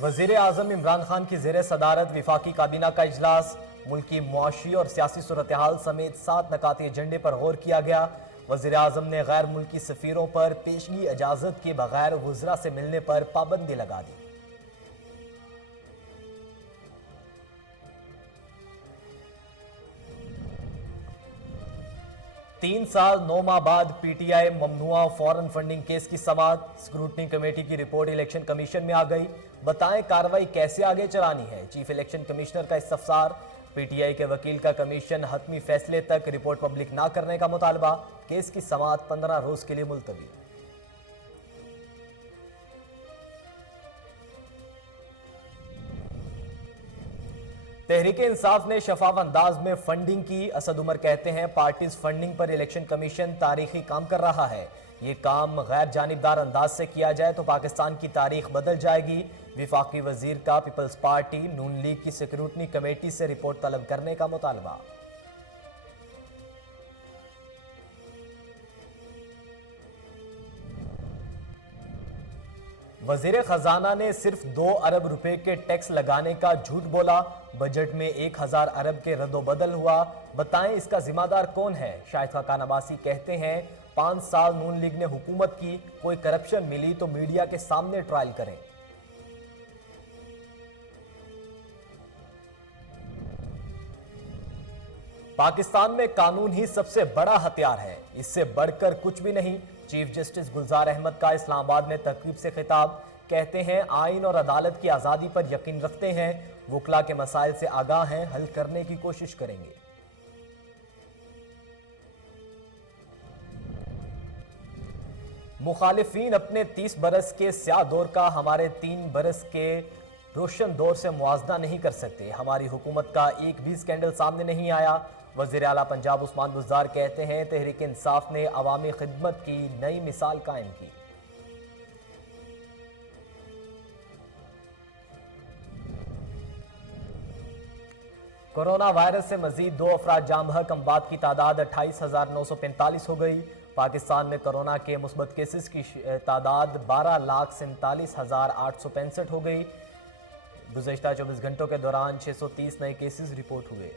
वजीर आजम इमरान खान की जेर सदारत विफाकी काबीना का इजलास। मुल्की मुआशी और सियासी सूरत हाल समेत 7 नकाती एजेंडे पर गौर किया गया। वजीर आजम ने गैर मुल्की सफीरों पर पेशगी इजाजत के बगैर वज़रा से मिलने पर पाबंदी लगा दी। तीन साल 9 माह बाद पीटीआई ममनुआ फॉरेन फंडिंग केस की समाअत। स्क्रूटनी कमेटी की रिपोर्ट इलेक्शन कमीशन में आ गई। बताएं कार्रवाई कैसे आगे चलानी है। चीफ इलेक्शन कमिश्नर का इस्तफसार। पीटीआई के वकील का कमीशन हतमी फैसले तक रिपोर्ट पब्लिक ना करने का मुतालबा। केस की समाअत 15 रोज के लिए मुलतवी। तहरीक इंसाफ ने शफाफ अंदाज में फंडिंग की। असद उमर कहते हैं पार्टीज फंडिंग पर इलेक्शन कमीशन तारीखी काम कर रहा है। ये काम गैर जानिबदार अंदाज से किया जाए तो पाकिस्तान की तारीख बदल जाएगी। विफाकी वजीर का पीपल्स पार्टी नून लीग की स्क्रूटनी कमेटी से रिपोर्ट तलब करने का मुतालबा। वजीर खजाना ने सिर्फ 2 अरब रुपए के टैक्स लगाने का झूठ बोला। बजट में 1000 अरब के रद्दोबदल हुआ। बताएं इसका जिम्मेदार कौन है। शाहिद खान अब्बासी कहते हैं 5 साल नून लीग ने हुकूमत की, कोई करप्शन मिली तो मीडिया के सामने ट्रायल करें। पाकिस्तान में कानून ही सबसे बड़ा हथियार है, इससे बढ़कर कुछ भी नहीं। चीफ जस्टिस गुलजार अहमद का इस्लामाबाद में तकरीब से खिताब। कहते हैं आइन और अदालत की आज़ादी पर यकीन रखते हैं। वकला के मसाइल से आगाह हैं, हल करने की कोशिश करेंगे। मुखालिफिन अपने 30 बरस के स्याह दौर का हमारे 3 बरस के रोशन दौर से मुआवजा नहीं कर सकते। हमारी हुकूमत का एक भी स्कैंडल सामने नहीं आया। वज़ीर आला पंजाब उस्मान बुज़दार कहते हैं तहरीक इंसाफ ने अवामी खिदमत की नई मिसाल कायम की। कोरोना वायरस से मजीद 2 अफराद जाँ बहक। अमवात की तादाद 28,945 हो गई। पाकिस्तान में कोरोना के मुस्बत केसेस की तादाद 12,47,865 हो गई। गुज़श्ता 24 घंटों के दौरान 630 नए केसेस रिपोर्ट हुए।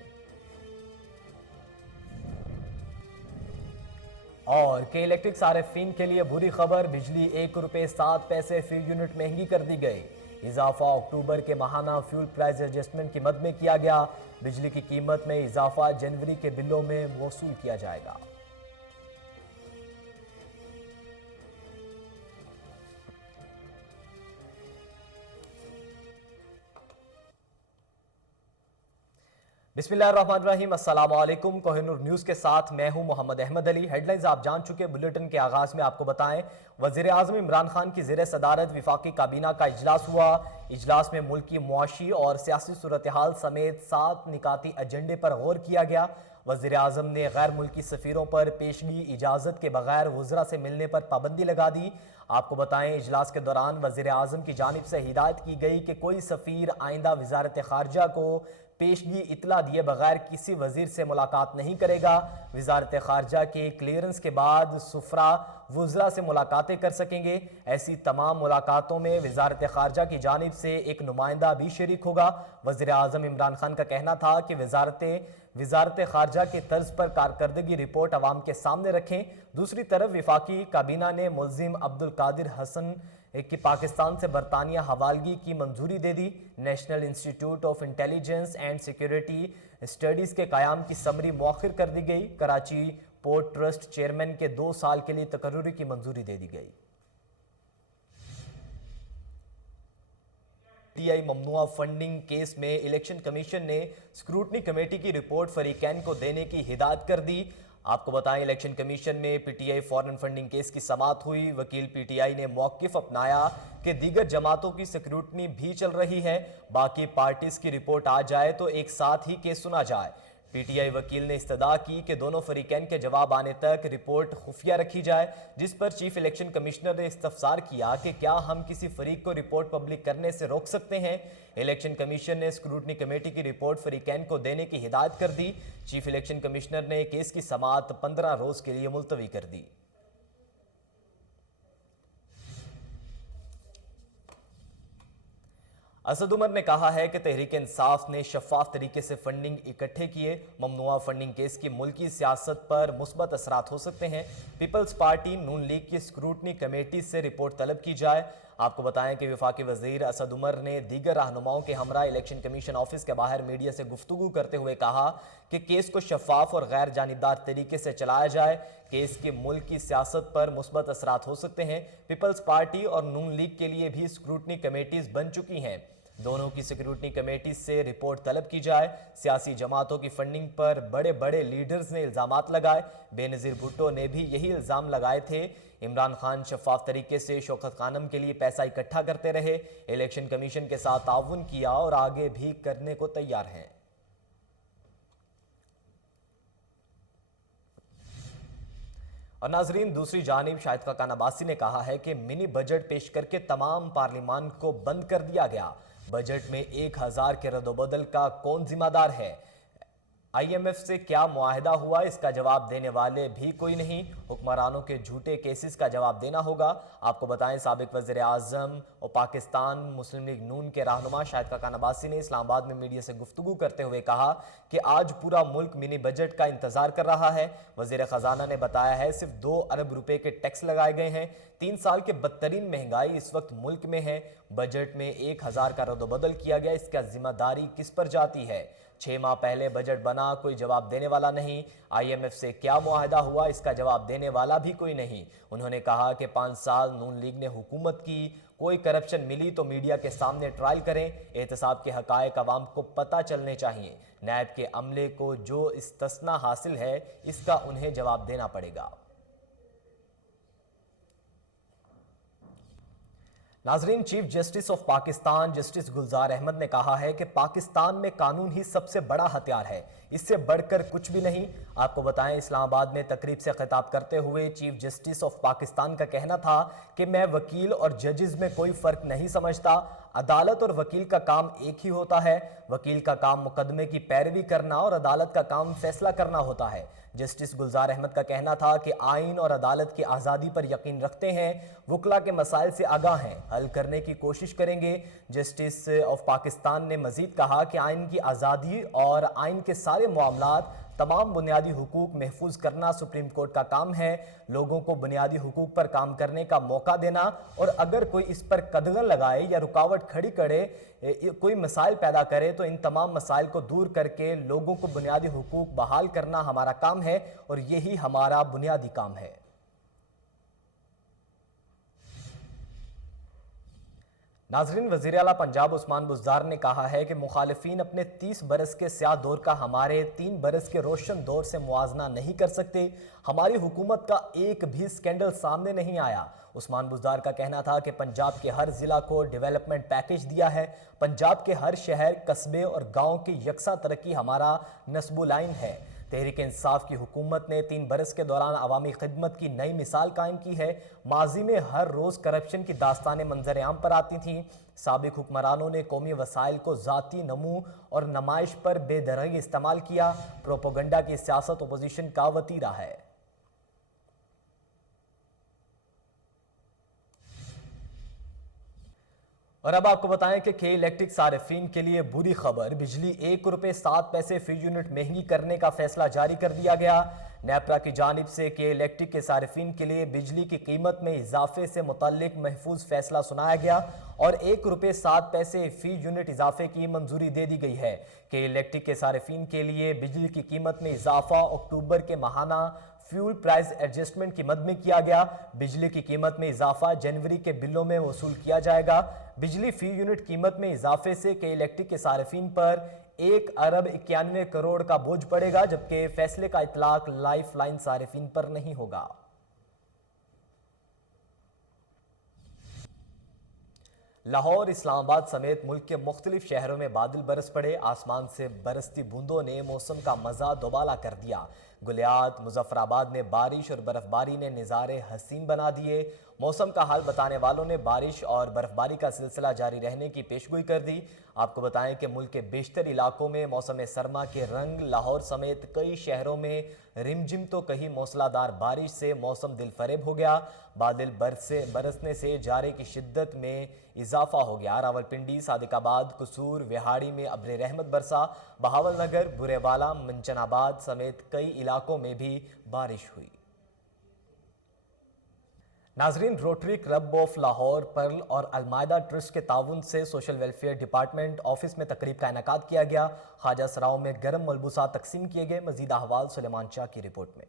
और के इलेक्ट्रिक सारिफिन के लिए बुरी खबर, बिजली 1 रुपये 7 पैसे फी यूनिट महंगी कर दी गई। इजाफा अक्टूबर के माहाना फ्यूल प्राइस एडजस्टमेंट की मद में किया गया। बिजली की कीमत में इजाफा जनवरी के बिलों में वसूल किया जाएगा। बिस्मिल्लाहिर्रहमानिर्रहीम, अस्सलाम वालेकुम। कोहिनूर न्यूज़ के साथ मैं हूं मोहम्मद अहमद अली। हेडलाइंस आप जान चुके। बुलेटिन के आगाज में आपको बताएं वज़ीर आज़म इमरान खान की ज़ेर सदारत विफाकी काबीना का इजलास हुआ। इजलास में मुल्की मुआशी और सियासी सूरत हाल समेत 7 निकाती एजेंडे पर गौर किया गया। वज़ीर आज़म ने गैर मुल्की सफ़ीरों पर पेशगी इजाज़त के बगैर वज़रा से मिलने पर पाबंदी लगा दी। आपको बताएं इजलास के दौरान वज़ीर आज़म की जानिब से हिदायत की गई कि कोई सफ़ीर आइंदा वज़ारत ख़ारजा को पेशगी इतला दिए बगैर किसी वजीर से मुलाकात नहीं करेगा। वज़ारत ख़ारजा के क्लियरेंस के बाद सुफरा वज़रा से मुलाकातें कर सकेंगे। ऐसी तमाम मुलाकातों में वज़ारत ख़ारजा की जानिब से एक नुमाइंदा भी शरीक होगा। वज़ीर आज़म इमरान खान का कहना था कि वज़ारत ख़ारजा के तर्ज पर कारकर्दगी रिपोर्ट अवाम के सामने रखें। दूसरी तरफ विफाकी काबीना ने मुल्ज़िम अब्दुल कादिर हसन की पाकिस्तान से बरतानिया हवालगी की मंजूरी दे दी। National institute of intelligence and security studies के क़याम की समरी मौखिर कर दी गई। कराची पोर्ट ट्रस्ट चेयरमैन के 2 साल के लिए तकर्रुरी की मंजूरी दे दी गई। पीटीआई ममनुआ फंडिंग केस में इलेक्शन कमीशन ने स्क्रूटनी कमेटी की रिपोर्ट फरीकैन को देने की हिदायत कर दी। आपको बताएं इलेक्शन कमीशन में पीटीआई फॉरेन फंडिंग केस की समाअत हुई। वकील पीटीआई ने मौक़िफ़ अपनाया कि दीगर जमातों की स्क्रूटनी भी चल रही है, बाकी पार्टीज की रिपोर्ट आ जाए तो एक साथ ही केस सुना जाए। पीटीआई वकील ने इस्तदा की कि दोनों फरीकैन के जवाब आने तक रिपोर्ट खुफिया रखी जाए, जिस पर चीफ इलेक्शन कमिश्नर ने इस्तफसार किया कि क्या हम किसी फरीक को रिपोर्ट पब्लिक करने से रोक सकते हैं। इलेक्शन कमीशन ने स्क्रूटनी कमेटी की रिपोर्ट फरीकैन को देने की हिदायत कर दी। चीफ इलेक्शन कमिश्नर ने केस की समाअत 15 रोज के लिए मुलतवी कर दी। اسد عمر نے کہا ہے کہ تحریک انصاف نے شفاف طریقے سے فنڈنگ اکٹھے کیے، ممنوعہ فنڈنگ کیس کی ملکی سیاست پر مثبت اثرات ہو سکتے ہیں۔ پیپلز پارٹی نون لیگ کی اسکروٹنی کمیٹی سے رپورٹ طلب کی جائے۔ آپ کو بتائیں کہ وفاقی وزیر اسد عمر نے دیگر رہنماؤں کے ہمراہ الیکشن کمیشن آفس کے باہر میڈیا سے گفتگو کرتے ہوئے کہا کہ کیس کو شفاف اور غیر جانبدار طریقے سے چلایا جائے۔ کیس کے ملک کی سیاست پر مثبت اثرات ہو سکتے ہیں۔ پیپلز پارٹی اور نون لیگ کے لیے بھی اسکروٹنی کمیٹیز بن چکی ہیں۔ دونوں کی سیکیورٹی کمیٹی سے رپورٹ طلب کی جائے۔ سیاسی جماعتوں کی فنڈنگ پر بڑے بڑے لیڈرز نے الزامات لگائے۔ بے نظیر بھٹو نے بھی یہی الزام لگائے تھے۔ عمران خان شفاف طریقے سے شوکت خانم کے لیے پیسہ اکٹھا کرتے رہے، الیکشن کمیشن کے ساتھ تعاون کیا اور آگے بھی کرنے کو تیار ہیں۔ اور ناظرین، دوسری جانب شاہد خاقان عباسی نے کہا ہے کہ منی بجٹ پیش کر کے تمام پارلیمان کو بند کر دیا گیا۔ بجٹ میں 1000 کے رد و بدل کا کون ذمہ دار ہے؟ آئی ایم ایف سے کیا معاہدہ ہوا؟ اس کا جواب دینے والے بھی کوئی نہیں۔ حکمرانوں کے جھوٹے کیسز کا جواب دینا ہوگا۔ آپ کو بتائیں سابق وزیر اعظم اور پاکستان مسلم لیگ نون کے رہنما شاہد خاقان عباسی نے اسلام آباد میں میڈیا سے گفتگو کرتے ہوئے کہا کہ آج پورا ملک منی بجٹ کا انتظار کر رہا ہے۔ وزیر خزانہ نے بتایا ہے صرف 2 ارب روپے کے ٹیکس لگائے گئے ہیں۔ 3 سال کے بدترین مہنگائی اس وقت ملک میں ہے۔ بجٹ میں 1000 کا رد و بدل کیا گیا، اس کا ذمہ داری کس پر جاتی ہے؟ 6 ماہ پہلے بجٹ بنا، کوئی جواب دینے والا نہیں۔ آئی ایم ایف سے کیا معاہدہ ہوا؟ اس کا جواب دینے والا بھی کوئی نہیں۔ انہوں نے کہا کہ 5 سال نون لیگ نے حکومت کی، کوئی کرپشن ملی تو میڈیا کے سامنے ٹرائل کریں۔ احتساب کے حقائق عوام کو پتہ چلنے چاہیے۔ نیب کے عملے کو جو استثنا حاصل ہے اس کا انہیں جواب دینا پڑے گا۔ ناظرین، chief justice of Pakistan justice Gulzar Ahmed نے کہا ہے کہ پاکستان میں قانون ہی سب سے بڑا ہتھیار ہے، اس سے بڑھ کر کچھ بھی نہیں۔ آپ کو بتائیں اسلام آباد میں تقریب سے خطاب کرتے ہوئے چیف جسٹس آف پاکستان کا کہنا تھا کہ میں وکیل اور ججز میں کوئی فرق نہیں سمجھتا۔ عدالت اور وکیل کا کام ایک ہی ہوتا ہے۔ وکیل کا کام مقدمے کی پیروی کرنا اور عدالت کا کام فیصلہ کرنا ہوتا ہے۔ جسٹس گلزار احمد کا کہنا تھا کہ آئین اور عدالت کی آزادی پر یقین رکھتے ہیں، وکلا کے مسائل سے آگاہ ہیں، حل کرنے کی کوشش کریں گے۔ جسٹس آف پاکستان نے مزید کہا کہ آئین کی آزادی اور آئین کے سارے معاملات، تمام بنیادی حقوق محفوظ کرنا سپریم کورٹ کا کام ہے۔ لوگوں کو بنیادی حقوق پر کام کرنے کا موقع دینا اور اگر کوئی اس پر قدغن لگائے یا رکاوٹ کھڑی کرے، کوئی مسائل پیدا کرے تو ان تمام مسائل کو دور کر کے لوگوں کو بنیادی حقوق بحال کرنا ہمارا کام ہے اور یہی ہمارا بنیادی کام ہے۔ ناظرین، وزیر اعلیٰ پنجاب عثمان بزدار نے کہا ہے کہ مخالفین اپنے 30 برس کے سیاہ دور کا ہمارے 3 برس کے روشن دور سے موازنہ نہیں کر سکتے۔ ہماری حکومت کا ایک بھی سکینڈل سامنے نہیں آیا۔ عثمان بزدار کا کہنا تھا کہ پنجاب کے ہر ضلع کو ڈیولپمنٹ پیکیج دیا ہے۔ پنجاب کے ہر شہر، قصبے اور گاؤں کی یکساں ترقی ہمارا نصب العین ہے۔ تحریک انصاف کی حکومت نے 3 برس کے دوران عوامی خدمت کی نئی مثال قائم کی ہے۔ ماضی میں ہر روز کرپشن کی داستانیں منظر عام پر آتی تھیں۔ سابق حکمرانوں نے قومی وسائل کو ذاتی نمو اور نمائش پر بے درنگ استعمال کیا۔ پروپیگنڈا کی سیاست اپوزیشن کا وتیرہ ہے۔ اور اب آپ کو بتائیں کہ کے الیکٹرک صارفین کے لیے بری خبر، بجلی 1 روپے 7 پیسے فی یونٹ مہنگی کرنے کا فیصلہ جاری کر دیا گیا۔ نیپرا کی جانب سے کے الیکٹرک کے صارفین کے لیے بجلی کی قیمت میں اضافے سے متعلق محفوظ فیصلہ سنایا گیا اور 1 روپے 7 پیسے فی یونٹ اضافے کی منظوری دے دی گئی ہے۔ کے الیکٹرک کے صارفین کے لیے بجلی کی قیمت میں اضافہ اکتوبر کے ماہانہ فیول پرائز ایڈجسٹمنٹ کی مد میں کیا گیا۔ بجلی کی قیمت میں اضافہ جنوری کے بلوں میں وصول کیا جائے گا۔ بجلی فی یونٹ قیمت میں اضافے سے کے الیکٹرک کے صارفین پر 1 ارب 91 کروڑ کا بوجھ پڑے گا، جبکہ فیصلے کا اطلاق لائف لائن صارفین پر نہیں ہوگا۔ لاہور، اسلام آباد سمیت ملک کے مختلف شہروں میں بادل برس پڑے۔ آسمان سے برستی بوندوں نے موسم کا مزہ دوبالا کر دیا۔ گلیات، مظفر آباد میں بارش اور برف باری نے نظارے حسین بنا دیے۔ मौसम का हाल बताने वालों ने बारिश और बर्फबारी का सिलसिला जारी रहने की पेशगोई कर दी। आपको बताएं कि मुल्क के बेशतर इलाकों में मौसम सरमा के रंग, लाहौर समेत कई शहरों में रिमझिम तो कहीं मूसलाधार बारिश से मौसम दिलफरेब हो गया। बादल बरसने से जारे की शिद्दत में इजाफा हो गया। रावलपिंडी, सादिकाबाद, कसूर, विहाड़ी में अब्र रहमत बरसा। बहावलनगर, बुरेवाला, मंचनाबाद समेत कई इलाकों में भी बारिश हुई। Nazreen, Rotary Club of Lahore, Pearl और अलमायदा ट्रस्ट के ताउन से सोशल वेलफेयर डिपार्टमेंट ऑफिस में तकरीब का इनेकाद किया गया। ख्वाजा सराओं में गर्म मलबूसात तकसीम किए गए। मजीद अहवाल सुलेमान शाह की रिपोर्ट में।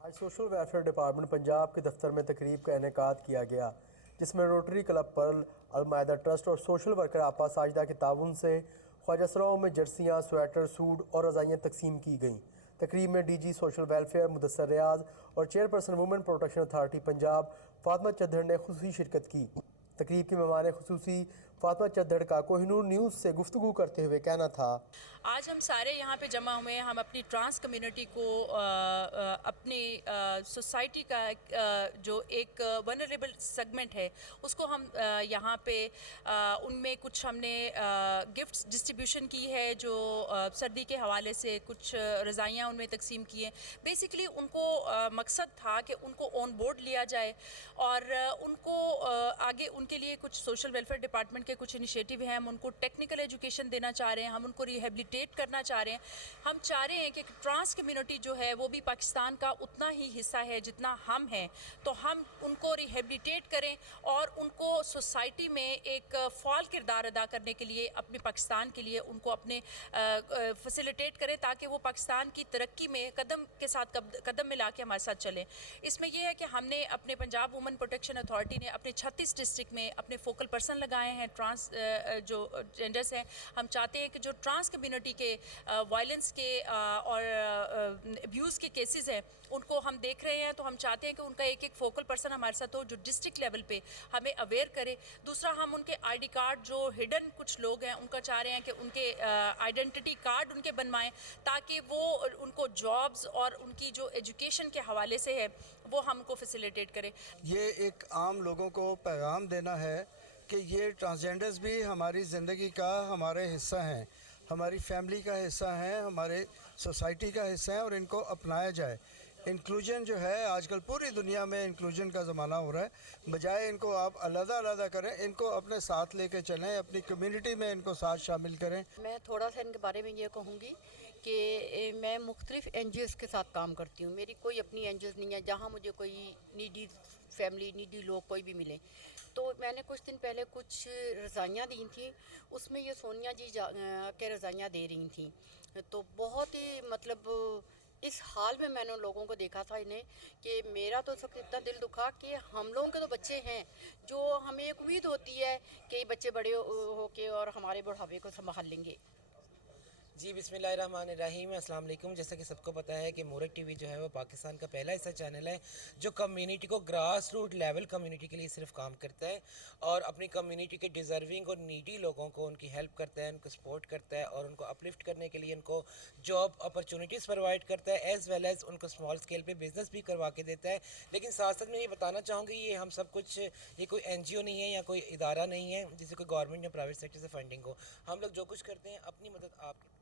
आज सोशल वेलफेयर डिपार्टमेंट पंजाब के दफ्तर में तकरीब का इनेकाद किया गया, जिसमें रोटरी क्लब पर्ल, अलमायदा ट्रस्ट और सोशल वर्कर आपा साजिदा के ताउन से ख्वाजा सराओं में जर्सियाँ, स्वेटर, सूट और रज़ाइयाँ तकसीम की गईं। तकरीब में DG social welfare Mudassar Riaz और chairperson women protection authority Punjab Fatima Chaddar ने खुसूसी शिरकत की। तकरीब की मेहमान खुसूसी फातिमा चद्दड़ का कोहिनूर न्यूज़ से गुफ्तगू करते हुए कहना था, आज हम सारे यहाँ पे जमा हुए हैं। हम अपनी ट्रांस कम्युनिटी को अपनी सोसाइटी का जो एक वनरेबल सेगमेंट है उसको हम यहाँ पे उनमें कुछ हमने गिफ्ट्स डिस्ट्रीब्यूशन की है, जो सर्दी के हवाले से कुछ रज़ाइयाँ उनमें तकसीम की हैं। बेसिकली उनको मकसद था कि उनको ऑन बोर्ड लिया जाए और उनको आगे उनके लिए कुछ सोशल वेलफेयर डिपार्टमेंट के कुछ इनिशिएटिव हैं। हम उनको टेक्निकल एजुकेशन देना चाह रहे हैं, हम उनको रिहेबिलिटेट करना चाह रहे हैं। हम चाह रहे हैं कि ट्रांस कम्युनिटी जो है वो भी पाकिस्तान का उतना ही हिस्सा है जितना हम हैं, तो हम उनको रिहेबिलिटेट करें और उनको सोसाइटी में एक फ़ाल किरदार अदा करने के लिए अपने पाकिस्तान के लिए उनको अपने फैसिलिटेट करें, ताकि वो पाकिस्तान की तरक्की में कदम के साथ कदम मिला के हमारे साथ चलें। इसमें यह है कि हमने अपने पंजाब वुमेन प्रोटेक्शन अथॉरिटी ने अपने 36 डिस्ट्रिक्ट में अपने फोकल पर्सन लगाए हैं ट्रांस जो जेंडर्स हैं। हम चाहते हैं कि जो ट्रांस कम्युनिटी के वायलेंस के और अब्यूज़ के केसेस हैं उनको हम देख रहे हैं, तो हम चाहते हैं कि उनका एक एक फोकल पर्सन हमारे साथ हो जो डिस्ट्रिक्ट लेवल पे हमें अवेयर करे। दूसरा, हम उनके आईडी कार्ड जो हिडन कुछ लोग हैं उनका चाह रहे हैं कि उनके आइडेंटिटी कार्ड उनके बनवाएं, ताकि वो उनको जॉब्स और उनकी जो एजुकेशन के हवाले से है वो हमको फैसिलिटेट करे। ये एक आम लोगों को पैगाम देना है कि ये ट्रांसजेंडर्स भी हमारी ज़िंदगी का हमारे हिस्सा हैं, हमारी फैमिली का हिस्सा हैं, हमारे सोसाइटी का हिस्सा है और इनको अपनाया जाए। इंक्लूजन जो है आजकल पूरी दुनिया में इंक्लूजन का ज़माना हो रहा है, बजाय इनको आप अलग-अलग करें, इनको अपने साथ लेके चलें, अपनी कम्युनिटी में इनको साथ शामिल करें। मैं थोड़ा सा इनके बारे में ये कहूँगी कि मैं मुख्तलिफ NGOs के साथ काम करती हूँ। मेरी कोई अपनी NGOs नहीं है जहाँ मुझे कोई नीडी फैमिली, नीडी लोग कोई भी मिले। तो मैंने कुछ दिन पहले कुछ रज़ाइयाँ दी थी, उसमें ये सोनिया जी के रज़ाइयाँ दे रही थी। तो बहुत ही मतलब इस हाल में मैंने लोगों को देखा था इन्हें कि मेरा तो सब इतना दिल दुखा कि हम लोगों के तो बच्चे हैं, जो हमें एक उम्मीद होती है कि बच्चे बड़े हो के और हमारे बुढ़ापे को संभाल लेंगे। जी बिस्मिल्लाहिर्रहमानिर्रहीम, अस्सलाम वालेकुम। जैसा कि सबको पता है कि मूरत टीवी जो है वो पाकिस्तान का पहला ऐसा चैनल है जो कम्युनिटी को ग्रास रूट लेवल कम्युनिटी के लिए सिर्फ काम करता है और अपनी कम्युनिटी के डिज़र्विंग और नीडी लोगों को उनकी हेल्प करता है, उनको सपोर्ट करता है और उनको अपलिफ्ट करने के लिए उनको जॉब अपॉर्चुनिटीज़ प्रोवाइड करता है, एज़ वेल एज़ उनको स्मॉल स्केल पे बिज़नेस भी करवा के देता है। लेकिन साथ साथ मैं ये बताना चाहूँगी, ये हम सब कुछ, ये कोई NGO नहीं है या कोई इदारा नहीं है जिसे कोई गवर्नमेंट या प्राइवेट सेक्टर से फंडिंग हो। हम लोग जो कुछ करते हैं अपनी मदद आपकी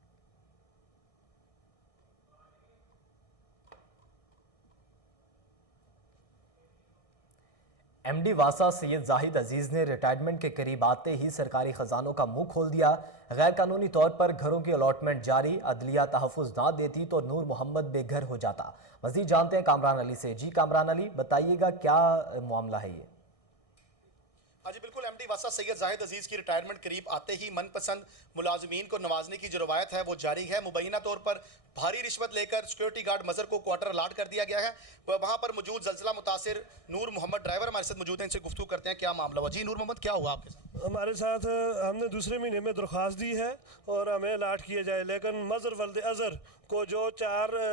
MD वासा सैयद जाहिद अजीज़ ने रिटायरमेंट के करीब आते ही सरकारी खजानों का मुंह खोल दिया। गैर कानूनी तौर पर घरों की अलॉटमेंट जारी, अदलिया तहफ़्फ़ुज़ ना देती तो नूर मोहम्मद बेघर हो जाता। मज़ीद जानते हैं कामरान अली से। जी कामरान अली, बताइएगा क्या मामला है ये? हाँ जी बिल्कुल, MD वासा सैयद जाहिद अजीज़ की रिटायरमेंट करीब आते ही मनपसंद मुलाजमीन को नवाजने की जो रवायत है वो जारी है। मुबैना तौर पर भारी रिश्वत लेकर सिक्योरिटी गार्ड मज़र को क्वार्टर अलाट कर दिया गया है। वहाँ पर मौजूद जलजिला मुतासिर नूर मोहम्मद ड्राइवर हमारे साथ मौजूद हैं, इनसे गुफ्तगू करते हैं क्या मामला हुआ। जी नूर मोहम्मद, क्या हुआ आपके साथ? हमारे साथ हमने दूसरे महीने में दरख्वास्त दी है और हमें अलाट किया जाए, लेकिन मज़र वल्द अज़र को जो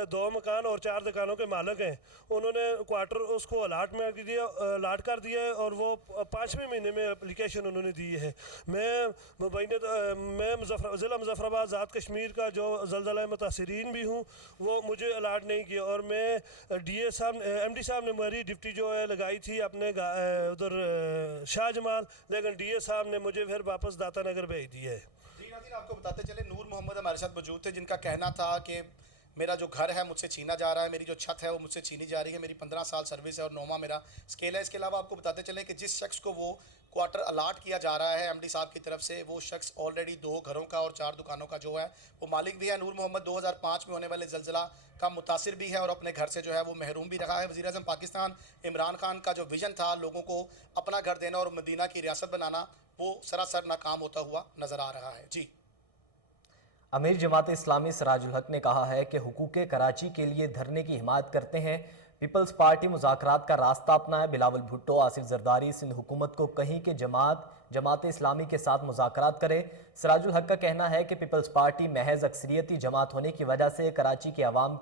2 मकान और 4 दुकानों के मालिक हैं उन्होंने क्वार्टर उसको अलाट कर दिया और वो 5वें महीने में اپلیکیشن انہوں نے دی ہے. میں ضلع مظفر آباد ذات کشمیر کا جو زلزلہ متاثرین بھی ہوں, وہ مجھے الاٹ نہیں کیا, اور میں ڈی اے صاحب ایم ڈی صاحب نے میری ڈپٹی جو ہے لگائی تھی اپنے ادھر شاہ جمال, لیکن ڈی اے صاحب نے مجھے پھر واپس داتا نگر بھیج دیا ہے. جی ناظرین, آپ کو بتاتے چلے نور محمد ہمارے ساتھ موجود تھے, جن کا کہنا تھا کہ میرا جو گھر ہے مجھ سے چھینا جا رہا ہے, میری جو چھت ہے وہ مجھ سے چھینی جا رہی ہے, میری 15 سال سروس ہے اور 9واں میرا اسکیل ہے. اس کے علاوہ آپ کو بتاتے چلیں کہ جس شخص کو وہ کوارٹر الاٹ کیا جا رہا ہے ایم ڈی صاحب کی طرف سے, وہ شخص آلریڈی 2 گھروں کا اور 4 دکانوں کا جو ہے وہ مالک بھی ہے. نور محمد 2005 میں ہونے والے زلزلہ کا متاثر بھی ہے اور اپنے گھر سے جو ہے وہ محروم بھی رہا ہے. وزیر اعظم پاکستان عمران خان کا جو ویژن تھا لوگوں کو اپنا گھر دینا اور مدینہ کی ریاست بنانا, وہ سراسر ناکام ہوتا ہوا نظر آ رہا ہے. جی امیر جماعت اسلامی سراج الحق نے کہا ہے کہ حقوق کراچی کے لیے دھرنے کی حمایت کرتے ہیں. پیپلز پارٹی مذاکرات کا راستہ اپنائے. بلاول بھٹو, آصف زرداری سندھ حکومت کو کہیں کہ جماعت اسلامی کے ساتھ مذاکرات کرے. سراج الحق کا کہنا ہے کہ پیپلز پارٹی محض اکثریتی جماعت ہونے کی وجہ سے کراچی کے عوام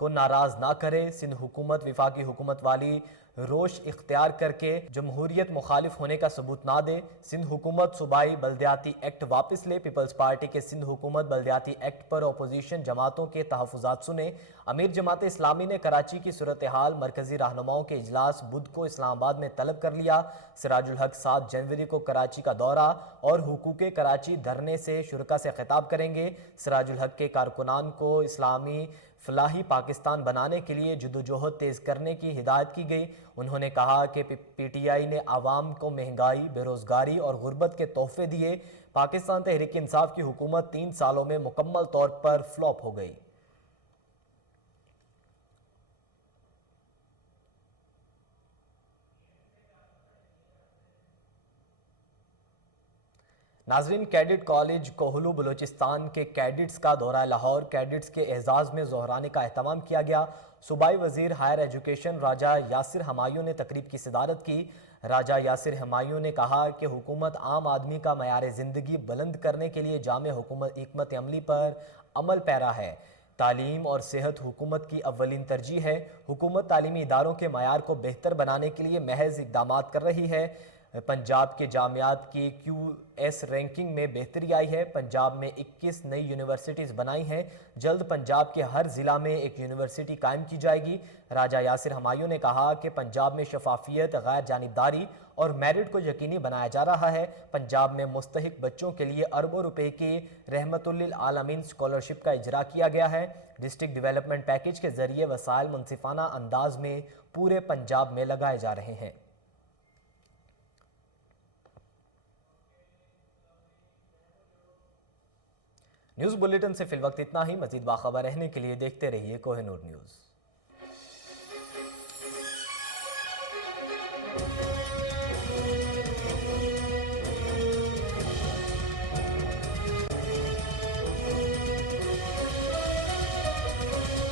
کو ناراض نہ کرے. سندھ حکومت وفاقی حکومت والی روش اختیار کر کے جمہوریت مخالف ہونے کا ثبوت نہ دے. سندھ حکومت صوبائی بلدیاتی ایکٹ واپس لے. پیپلز پارٹی کے سندھ حکومت بلدیاتی ایکٹ پر اپوزیشن جماعتوں کے تحفظات سنے. امیر جماعت اسلامی نے کراچی کی صورتحال مرکزی رہنماؤں کے اجلاس بدھ کو اسلام آباد میں طلب کر لیا. سراج الحق 7 جنوری کو کراچی کا دورہ اور حقوق کراچی دھرنے سے شرکا سے خطاب کریں گے. سراج الحق کے کارکنان کو اسلامی فلاحی پاکستان بنانے کے لیے جدوجہد تیز کرنے کی ہدایت کی گئی. انہوں نے کہا کہ پی ٹی آئی نے عوام کو مہنگائی, بے روزگاری اور غربت کے تحفے دیے. پاکستان تحریک انصاف کی حکومت 3 سالوں میں مکمل طور پر فلاپ ہو گئی. ناظرین, کیڈٹ کالج کوہلو بلوچستان کے کیڈٹس کا دورہ لاہور. کیڈٹس کے اعزاز میں ظہرانے کا اہتمام کیا گیا. صوبائی وزیر ہائر ایجوکیشن راجہ یاسر ہمایوں نے تقریب کی صدارت کی. راجہ یاسر ہمایوں نے کہا کہ حکومت عام آدمی کا معیار زندگی بلند کرنے کے لیے جامع حکمت عملی پر عمل پیرا ہے. تعلیم اور صحت حکومت کی اولین ترجیح ہے. حکومت تعلیمی اداروں کے معیار کو بہتر بنانے کے لیے محض اقدامات کر رہی ہے. پنجاب کے جامعات کی کیو ایس رینکنگ میں بہتری آئی ہے. پنجاب میں 21 نئی یونیورسٹیز بنائی ہیں. جلد پنجاب کے ہر ضلع میں ایک یونیورسٹی قائم کی جائے گی. راجہ یاسر ہمایوں نے کہا کہ پنجاب میں شفافیت, غیر جانبداری اور میرٹ کو یقینی بنایا جا رہا ہے. پنجاب میں مستحق بچوں کے لیے اربوں روپے کی رحمت للعالمین اسکالرشپ کا اجرا کیا گیا ہے. ڈسٹرکٹ ڈیولپمنٹ پیکیج کے ذریعے وسائل منصفانہ انداز میں پورے پنجاب میں لگائے جا رہے ہیں. نیوز بلیٹن سے فی الوقت اتنا ہی. مزید باخبر رہنے کے لیے دیکھتے رہیے کوہ نور نیوز.